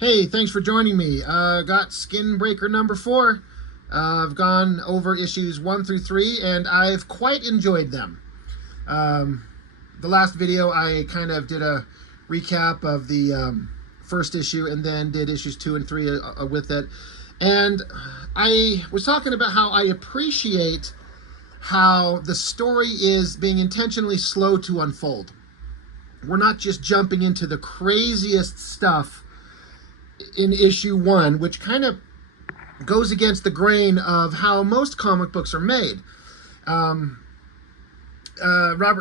Hey, thanks for joining me. Got Skinbreaker number 4. I've gone over issues 1 through 3, and I've quite enjoyed them. Um, the last video, I kind of did a recap of the first issue, and then did issues 2 and 3 with it. And I was talking about how I appreciate how the story is being intentionally slow to unfold. We're not just jumping into the craziest stuff in issue 1, which kind of goes against the grain of how most comic books are made. Robert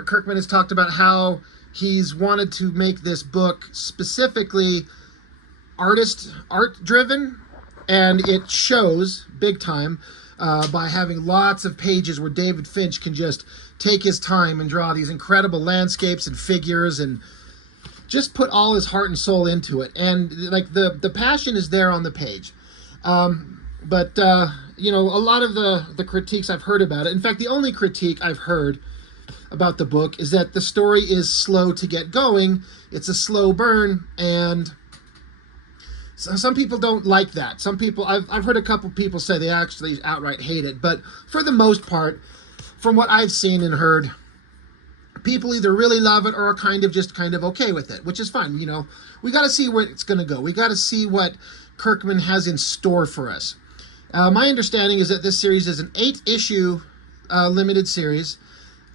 Kirkman has talked about how he's wanted to make this book specifically art driven, and it shows big time by having lots of pages where David Finch can just take his time and draw these incredible landscapes and figures and just put all his heart and soul into it. And like the passion is there on the page. But you know, a lot of the critiques I've heard about it, in fact, the only critique I've heard about the book is that the story is slow to get going. It's a slow burn, and some people don't like that. Some people, I've heard a couple people say they actually outright hate it. But for the most part, from what I've seen and heard, people either really love it or are kind of okay with it, which is fine. You know, we got to see where it's going to go. We got to see what Kirkman has in store for us. My understanding is that this series is an 8-issue limited series,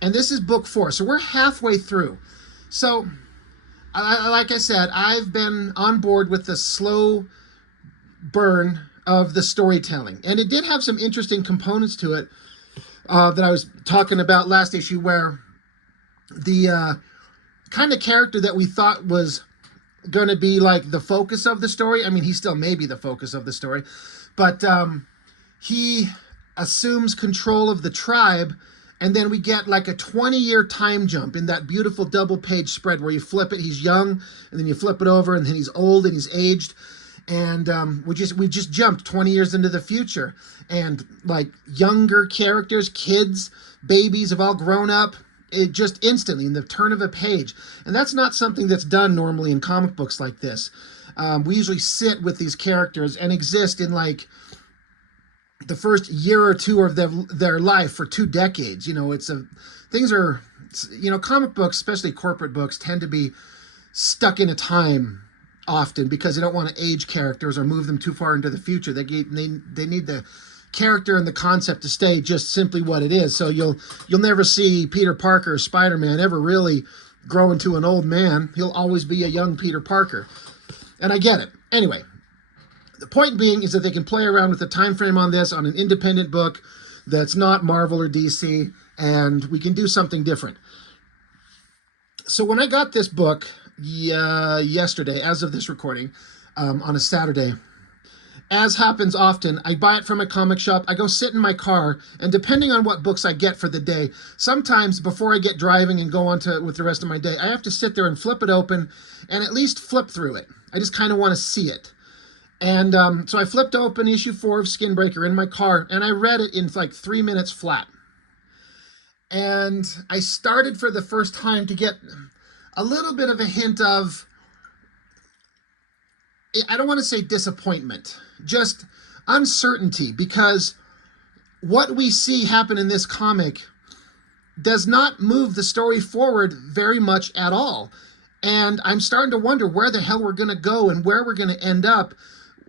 and this is book 4, so we're halfway through. So, like I said, I've been on board with the slow burn of the storytelling, and it did have some interesting components to it that I was talking about last issue, where the kind of character that we thought was going to be like the focus of the story, I mean, he still may be the focus of the story, but he assumes control of the tribe, and then we get like a 20-year time jump in that beautiful double-page spread where you flip it, he's young, and then you flip it over, and then he's old and he's aged, and we just jumped 20 years into the future, and like younger characters, kids, babies have all grown up. It just instantly in the turn of a page, and that's not something that's done normally in comic books like this. We usually sit with these characters and exist in like the first year or two of their life for 2 decades. You know, comic books, especially corporate books, tend to be stuck in a time often because they don't want to age characters or move them too far into the future. They need the character and the concept to stay just simply what it is. So you'll never see Peter Parker or Spider-Man ever really grow into an old man. He'll always be a young Peter Parker. And I get it. Anyway, the point being is that they can play around with the time frame on this on an independent book that's not Marvel or DC, and we can do something different. So when I got this book yesterday, as of this recording, on a Saturday, as happens often, I buy it from a comic shop, I go sit in my car, and depending on what books I get for the day, sometimes before I get driving and go on with the rest of my day, I have to sit there and flip it open and at least flip through it. I just kind of want to see it. And so I flipped open issue 4 of Skinbreaker in my car, and I read it in like 3 minutes flat. And I started for the first time to get a little bit of a hint of, I don't want to say disappointment, just uncertainty, because what we see happen in this comic does not move the story forward very much at all. And I'm starting to wonder where the hell we're going to go and where we're going to end up.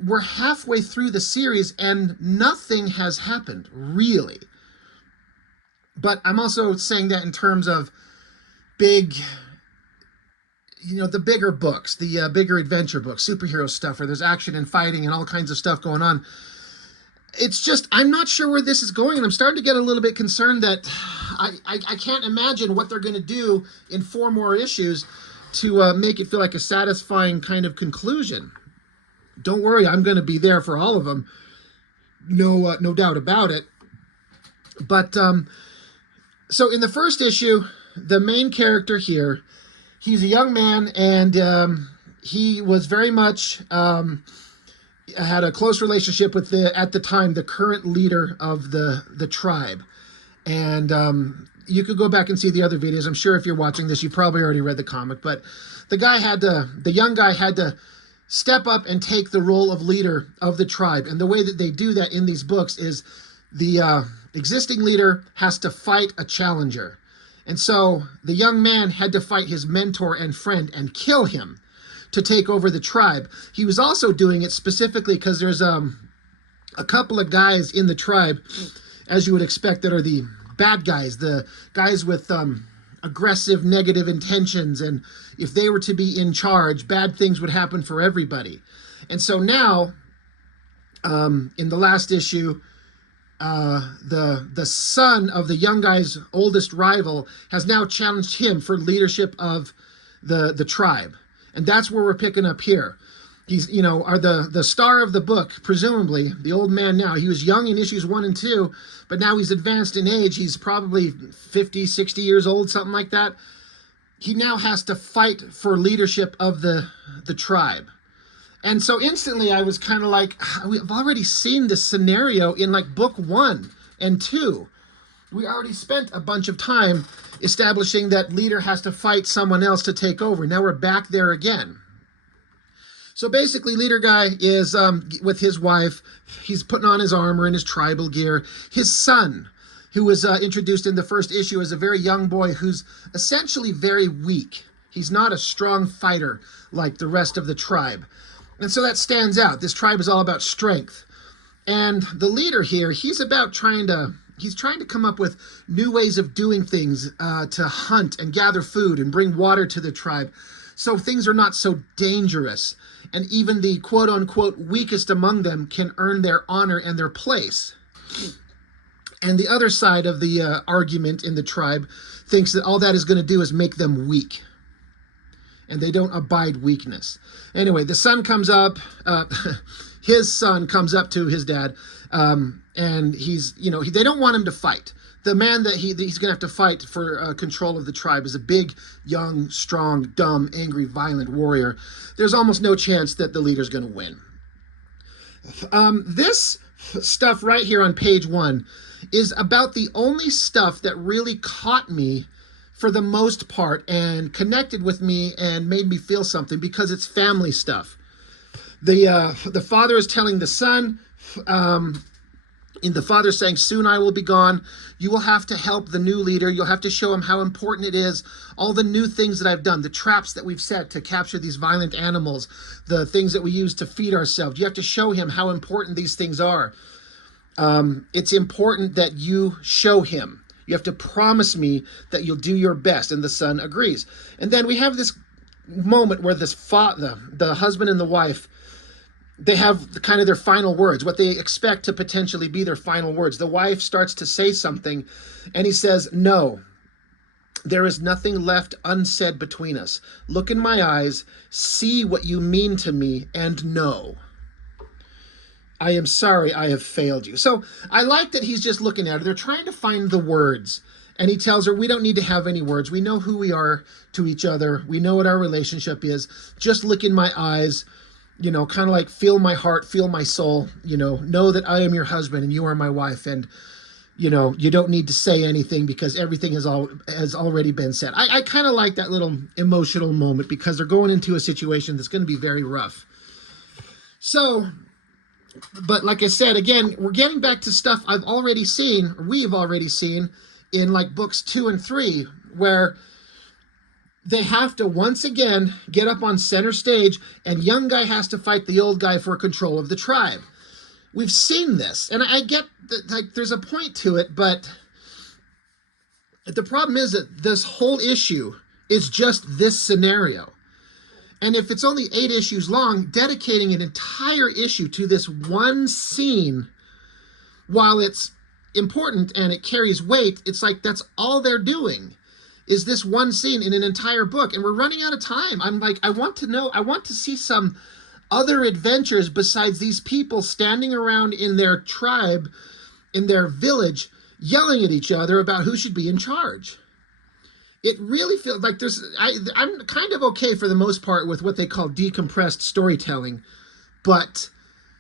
We're halfway through the series and nothing has happened, really. But I'm also saying that in terms of big, you know, the bigger books, the bigger adventure books, superhero stuff, where there's action and fighting and all kinds of stuff going on. It's just, I'm not sure where this is going, and I'm starting to get a little bit concerned that I can't imagine what they're going to do in 4 more issues to make it feel like a satisfying kind of conclusion. Don't worry, I'm going to be there for all of them. No doubt about it. But, so in the first issue, the main character here, he's a young man, and he was very much had a close relationship with at the time, the current leader of the tribe. And you could go back and see the other videos. I'm sure if you're watching this, you probably already read the comic, but the young guy had to step up and take the role of leader of the tribe. And the way that they do that in these books is the existing leader has to fight a challenger. And so the young man had to fight his mentor and friend and kill him to take over the tribe. He was also doing it specifically because there's a couple of guys in the tribe, as you would expect, that are the bad guys, the guys with aggressive, negative intentions. And if they were to be in charge, bad things would happen for everybody. And so now, in the last issue, the son of the young guy's oldest rival has now challenged him for leadership of the tribe. And that's where we're picking up here. He's, are the star of the book, presumably, the old man now. He was young in issues 1 and 2, but now he's advanced in age. He's probably 50, 60 years old, something like that. He now has to fight for leadership of the tribe. And so instantly I was kind of like, we've already seen this scenario in like book 1 and 2. We already spent a bunch of time establishing that leader has to fight someone else to take over. Now we're back there again. So basically, leader guy is with his wife. He's putting on his armor and his tribal gear. His son, who was introduced in the first issue as a very young boy who's essentially very weak. He's not a strong fighter like the rest of the tribe. And so that stands out. This tribe is all about strength. And the leader here, he's trying to come up with new ways of doing things, to hunt and gather food and bring water to the tribe, so things are not so dangerous. And even the quote-unquote weakest among them can earn their honor and their place. And the other side of the argument in the tribe thinks that all that is going to do is make them weak. And they don't abide weakness. Anyway, the son comes up, his son comes up to his dad, and they don't want him to fight. The man that he's going to have to fight for control of the tribe is a big, young, strong, dumb, angry, violent warrior. There's almost no chance that the leader's going to win. This stuff right here on page 1 is about the only stuff that really caught me for the most part and connected with me and made me feel something, because it's family stuff. The father is telling the son, and the father saying, soon I will be gone. You will have to help the new leader. You'll have to show him how important it is. All the new things that I've done, the traps that we've set to capture these violent animals, the things that we use to feed ourselves. You have to show him how important these things are. It's important that you show him. You have to promise me that you'll do your best. And the son agrees. And then we have this moment where this the husband and the wife, they have kind of their final words, what they expect to potentially be their final words. The wife starts to say something, and he says, no, there is nothing left unsaid between us. Look in my eyes, see what you mean to me, and know. I am sorry I have failed you. So I like that he's just looking at her. They're trying to find the words. And he tells her, we don't need to have any words. We know who we are to each other. We know what our relationship is. Just look in my eyes. Kind of like feel my heart, feel my soul, know that I am your husband and you are my wife. And, you don't need to say anything because everything has already been said. I kind of like that little emotional moment because they're going into a situation that's going to be very rough. So, but like I said, again, we're getting back to stuff we've already seen in like books 2 and 3, where they have to once again get up on center stage and young guy has to fight the old guy for control of the tribe. We've seen this, and I get that, like, there's a point to it, but the problem is that this whole issue is just this scenario. And if it's only 8 issues long, dedicating an entire issue to this one scene, while it's important and it carries weight, it's like that's all they're doing is this one scene in an entire book, and we're running out of time. I'm like, I want to see some other adventures besides these people standing around in their tribe, in their village, yelling at each other about who should be in charge. It really feels like I'm kind of okay for the most part with what they call decompressed storytelling, but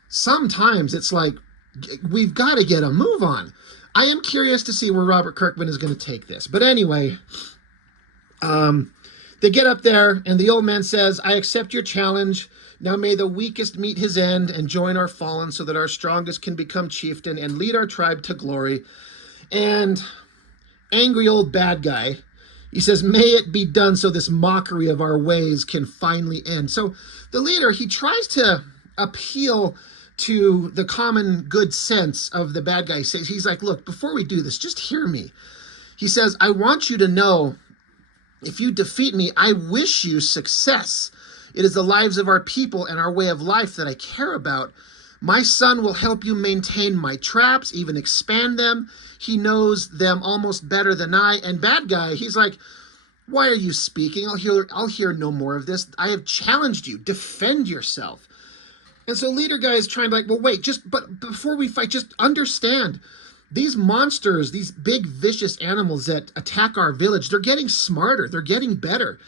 sometimes it's like, we've got to get a move on. I am curious to see where Robert Kirkman is going to take this. But anyway, they get up there and the old man says, I accept your challenge Now may the weakest meet his end and join our fallen so that our strongest can become chieftain and lead our tribe to glory. And angry old bad guy, he says, may it be done so this mockery of our ways can finally end. So the leader, he tries to appeal to the common good sense of the bad guy. He's like, look, before we do this, just hear me. He says, I want you to know, if you defeat me, I wish you success. It is the lives of our people and our way of life that I care about. My son will help you maintain my traps, even expand them. He knows them almost better than I. And bad guy, he's like, why are you speaking? I'll hear no more of this. I have challenged you. Defend yourself. And so leader guy is trying to like, well, wait, but before we fight, just understand. These monsters, these big vicious animals that attack our village, they're getting smarter. They're getting better.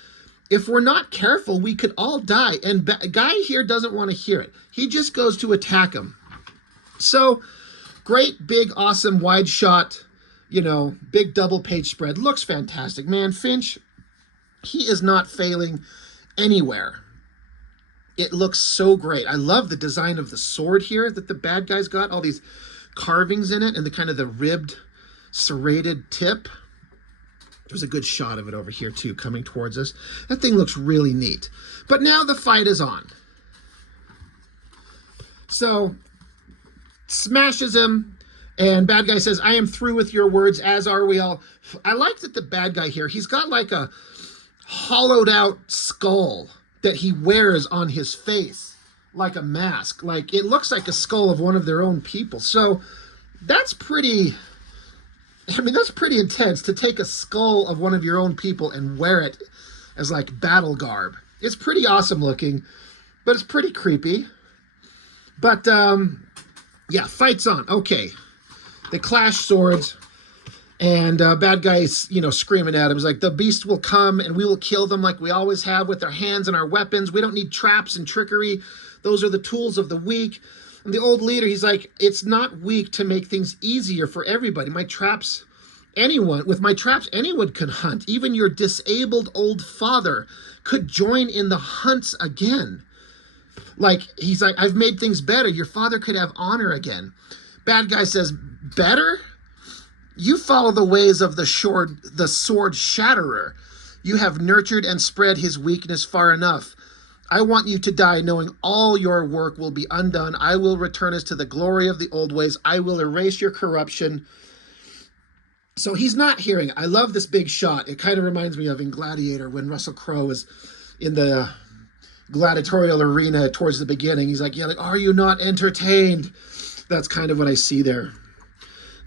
If we're not careful, we could all die. And guy here doesn't want to hear it. He just goes to attack him. So great, big, awesome, wide shot, big double page spread. Looks fantastic. Man, Finch, he is not failing anywhere. It looks so great. I love the design of the sword here that the bad guy's got. All these carvings in it and the kind of the ribbed, serrated tip. There's a good shot of it over here too, coming towards us. That thing looks really neat. But now the fight is on. So, smashes him, and bad guy says, I am through with your words, as are we all. I like that the bad guy here, he's got like a hollowed out skull that he wears on his face, like a mask. Like, it looks like a skull of one of their own people. So, that's pretty intense to take a skull of one of your own people and wear it as like battle garb. It's pretty awesome looking, but it's pretty creepy. But, yeah, fight's on. Okay. They clash swords, and bad guys, screaming at him. He's like, the beast will come, and we will kill them like we always have with our hands and our weapons. We don't need traps and trickery. Those are the tools of the weak. And the old leader, he's like, it's not weak to make things easier for everybody. With my traps, anyone could hunt. Even your disabled old father could join in the hunts again. Like, he's like, I've made things better. Your father could have honor again. Bad guy says, better? You follow the ways of the sword shatterer. You have nurtured and spread his weakness far enough. I want you to die knowing all your work will be undone. I will return us to the glory of the old ways. I will erase your corruption. So he's not hearing it. I love this big shot. It kind of reminds me of in Gladiator when Russell Crowe is in the gladiatorial arena towards the beginning. He's like yelling, are you not entertained? That's kind of what I see there.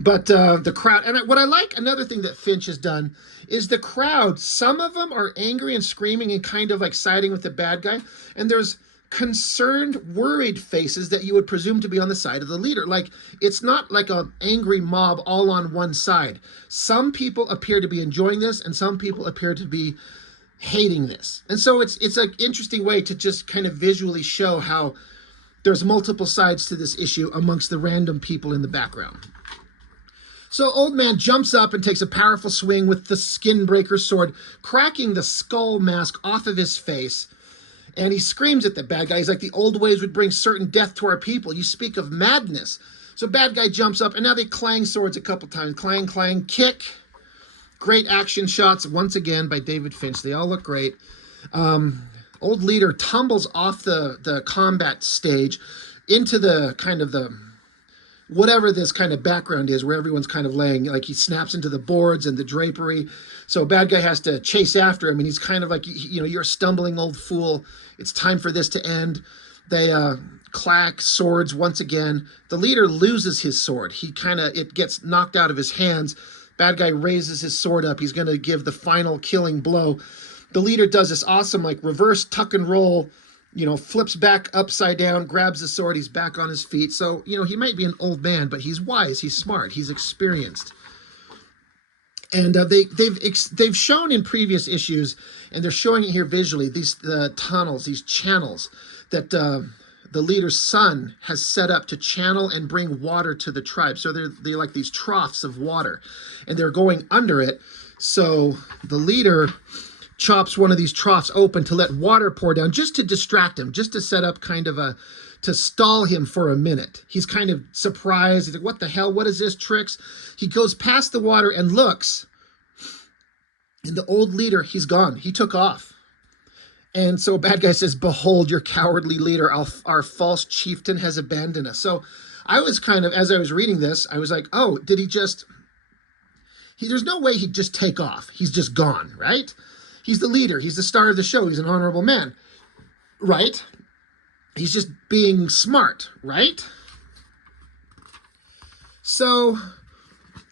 But the crowd, and what I like, another thing that Finch has done, is the crowd, some of them are angry and screaming and kind of like siding with the bad guy, and there's concerned, worried faces that you would presume to be on the side of the leader. Like, it's not like an angry mob all on one side. Some people appear to be enjoying this, and some people appear to be hating this. And so it's an interesting way to just kind of visually show how there's multiple sides to this issue amongst the random people in the background. So old man jumps up and takes a powerful swing with the Skinbreaker sword, cracking the skull mask off of his face. And he screams at the bad guy. He's like, the old ways would bring certain death to our people. You speak of madness. So bad guy jumps up, and now they clang swords a couple times. Clang, clang, kick. Great action shots, once again, by David Finch. They all look great. Old leader tumbles off the combat stage into the kind of the whatever this kind of background is, where everyone's kind of laying, like he snaps into the boards and the drapery. So bad guy has to chase after him, and he's kind of like, you're a stumbling old fool. It's time for this to end. They clack swords once again. The leader loses his sword. It gets knocked out of his hands. Bad guy raises his sword up. He's going to give the final killing blow. The leader does this awesome, like, reverse tuck and roll, flips back upside down, grabs the sword. He's back on his feet. So, he might be an old man, but he's wise. He's smart. He's experienced. And they've shown in previous issues, and they're showing it here visually, these tunnels, these channels that the leader's son has set up to channel and bring water to the tribe. So they're like these troughs of water, and they're going under it. So the leader chops one of these troughs open to let water pour down, just to distract him, just to set up kind of to stall him for a minute. He's kind of surprised. He's like, what the hell? What is this, tricks? He goes past the water and looks, and the old leader, he's gone. He took off. And so a bad guy says, behold, your cowardly leader, our false chieftain has abandoned us. So I was kind of, as I was reading this, I was like, oh, did he just, there's no way he'd just take off. He's just gone, right? He's the leader. He's the star of the show. He's an honorable man, right? He's just being smart, right? So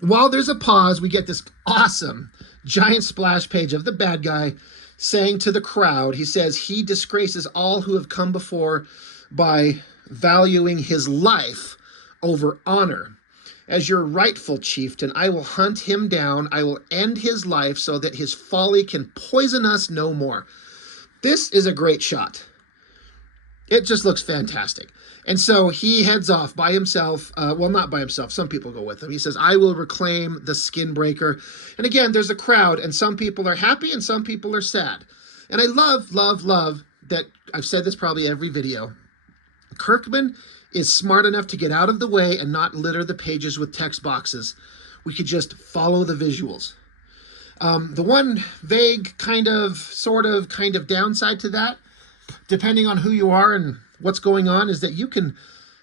while there's a pause, we get this awesome giant splash page of the bad guy saying to the crowd, he says, he disgraces all who have come before by valuing his life over honor. As your rightful chieftain, I will hunt him down. I will end his life so that his folly can poison us no more. This is a great shot. It just looks fantastic. And so he heads off by himself. Well, not by himself. Some people go with him. He says, I will reclaim the Skinbreaker. And again, there's a crowd, and some people are happy and some people are sad. And I love, love, love that, I've said this probably every video, Kirkman is smart enough to get out of the way and not litter the pages with text boxes. We could just follow the visuals. The one vague kind of downside to that, depending on who you are and what's going on, is that you can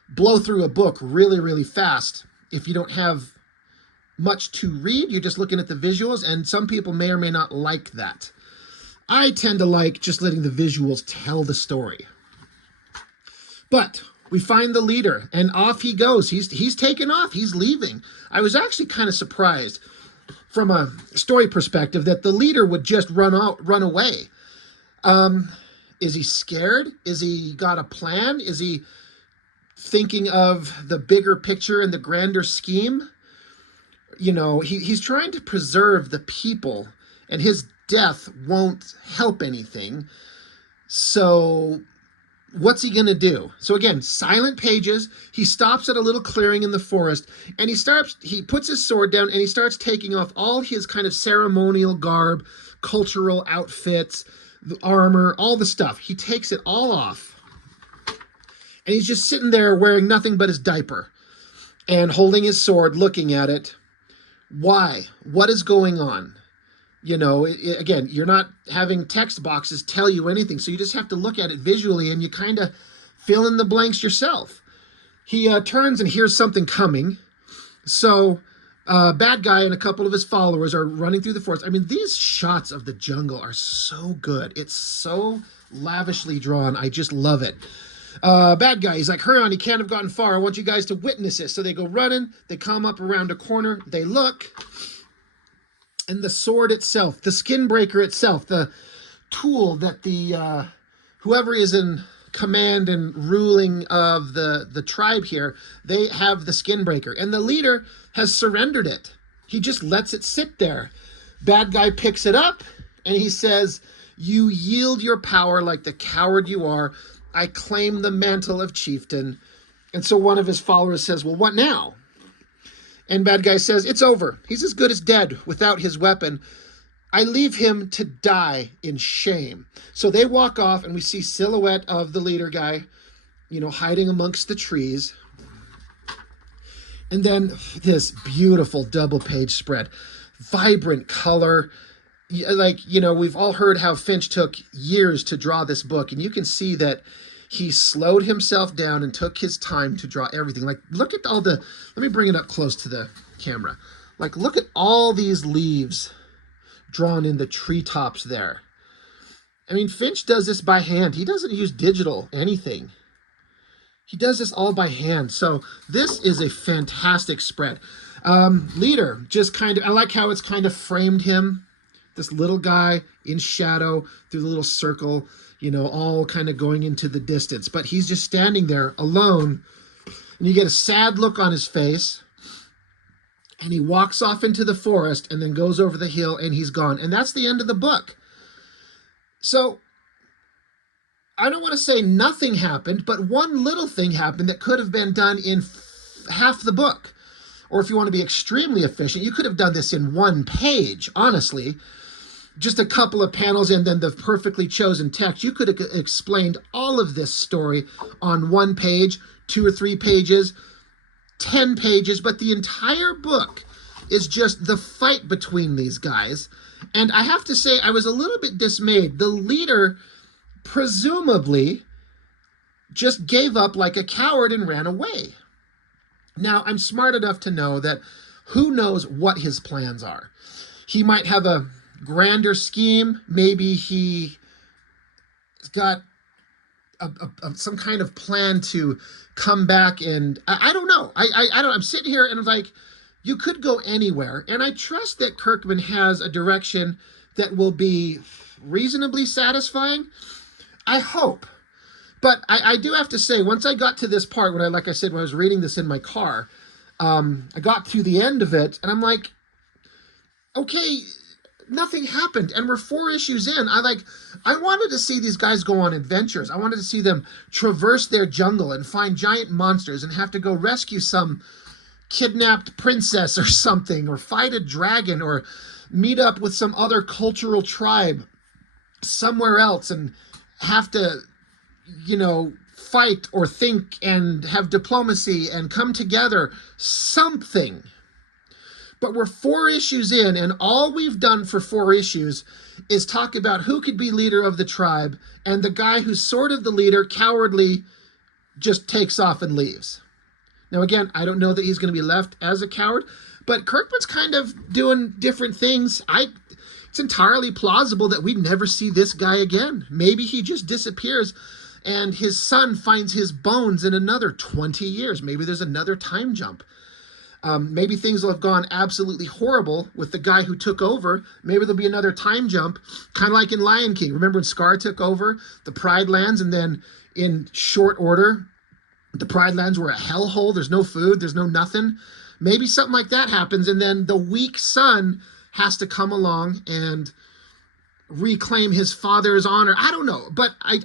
blow through a book really, really fast if you don't have much to read. You're just looking at the visuals, and some people may or may not like that. I tend to like just letting the visuals tell the story. But we find the leader, and off he goes. He's taken off. He's leaving. I was actually kind of surprised from a story perspective that the leader would just run away. Is he scared? Is he got a plan? Is he thinking of the bigger picture and the grander scheme? You know, he's trying to preserve the people, and his death won't help anything. So what's he going to do? So again, silent pages. He stops at a little clearing in the forest, and he puts his sword down, and he starts taking off all his kind of ceremonial garb, cultural outfits, the armor, all the stuff. He takes it all off, and he's just sitting there wearing nothing but his diaper and holding his sword, looking at it. Why? What is going on? You know, again, you're not having text boxes tell you anything, so you just have to look at it visually, and you kind of fill in the blanks yourself. He turns and hears something coming. So bad guy and a couple of his followers are running through the forest. I mean, these shots of the jungle are so good. It's so lavishly drawn. I just love it. Bad guy, he's like, hurry on, he can't have gotten far. I want you guys to witness it. So they go running. They come up around a corner. They look. And the sword itself, the Skinbreaker itself, the tool that the whoever is in command and ruling of the tribe here, they have the Skinbreaker. And the leader has surrendered it. He just lets it sit there. Bad guy picks it up, and he says, you yield your power like the coward you are. I claim the mantle of chieftain. And so one of his followers says, well, what now? And bad guy says, it's over. He's as good as dead without his weapon. I leave him to die in shame. So they walk off, and we see silhouette of the leader guy, you know, hiding amongst the trees. And then this beautiful double page spread, vibrant color. Like, you know, we've all heard how Finch took years to draw this book, and you can see that he slowed himself down and took his time to draw everything. Like, look at all the, let me bring it up close to the camera. Like, look at all these leaves drawn in the treetops there. I mean, Finch does this by hand. He doesn't use digital anything. He does this all by hand. So this is a fantastic spread. Leader, just kind of, I like how it's kind of framed him. This little guy in shadow through the little circle, you know, all kind of going into the distance. But he's just standing there alone, and you get a sad look on his face. And he walks off into the forest and then goes over the hill, and he's gone. And that's the end of the book. So I don't want to say nothing happened, but one little thing happened that could have been done in half the book. Or if you want to be extremely efficient, you could have done this in one page, honestly. just a couple of panels and then the perfectly chosen text. You could have explained all of this story on one page, 2 or 3 pages, 10 pages, but the entire book is just the fight between these guys. And I have to say, I was a little bit dismayed. The leader presumably just gave up like a coward and ran away. Now, I'm smart enough to know that who knows what his plans are. He might have a grander scheme. Maybe he's got some kind of plan to come back, and I don't know. I don't. I'm sitting here and I'm like, you could go anywhere, and I trust that Kirkman has a direction that will be reasonably satisfying. I hope. But I do have to say, once I got to this part, like I said, when I was reading this in my car, I got to the end of it, and I'm like, okay, nothing happened, and we're 4 issues in. I wanted to see these guys go on adventures. I wanted to see them traverse their jungle and find giant monsters and have to go rescue some kidnapped princess or something, or fight a dragon, or meet up with some other cultural tribe somewhere else and have to, fight or think and have diplomacy and come together, something. But we're 4 issues in, and all we've done for 4 issues is talk about who could be leader of the tribe, and the guy who's sort of the leader, cowardly, just takes off and leaves. Now, again, I don't know that he's going to be left as a coward, but Kirkman's kind of doing different things. It's entirely plausible that we never see this guy again. Maybe he just disappears, and his son finds his bones in another 20 years. Maybe there's another time jump. Maybe things will have gone absolutely horrible with the guy who took over. Maybe there'll be another time jump, kind of like in Lion King. Remember when Scar took over the Pride Lands, and then in short order, the Pride Lands were a hellhole. There's no food. There's no nothing. Maybe something like that happens, and then the weak son has to come along and reclaim his father's honor. I don't know, but I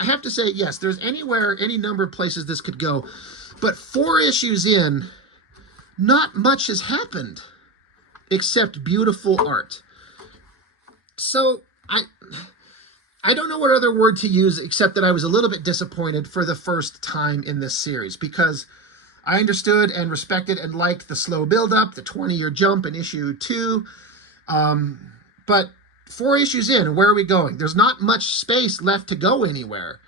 have to say, yes, there's any number of places this could go. But 4 issues in, not much has happened except beautiful art. So I don't know what other word to use except that I was a little bit disappointed for the first time in this series, because I understood and respected and liked the slow build-up, the 20-year jump in issue 2. But 4 issues in, where are we going? There's not much space left to go anywhere.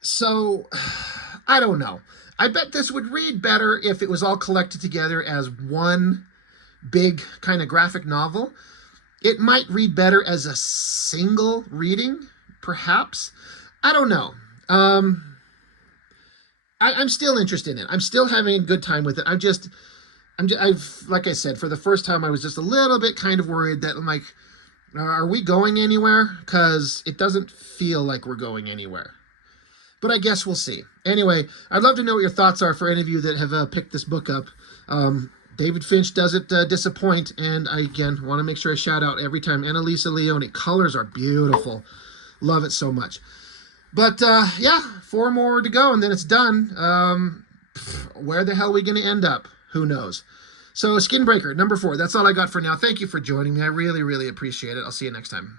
So, I don't know. I bet this would read better if it was all collected together as one big kind of graphic novel. It might read better as a single reading, perhaps. I don't know. I'm still interested in it. I'm still having a good time with it. I've like I said, for the first time, I was just a little bit kind of worried that I'm like, are we going anywhere? Because it doesn't feel like we're going anywhere. But I guess we'll see. Anyway, I'd love to know what your thoughts are for any of you that have picked this book up. David Finch doesn't disappoint, and I, again, want to make sure I shout out every time. Annalisa Leone, colors are beautiful. Love it so much. But, yeah, 4 more to go, and then it's done. Where the hell are we going to end up? Who knows? So, Skinbreaker, number 4. That's all I got for now. Thank you for joining me. I really, really appreciate it. I'll see you next time.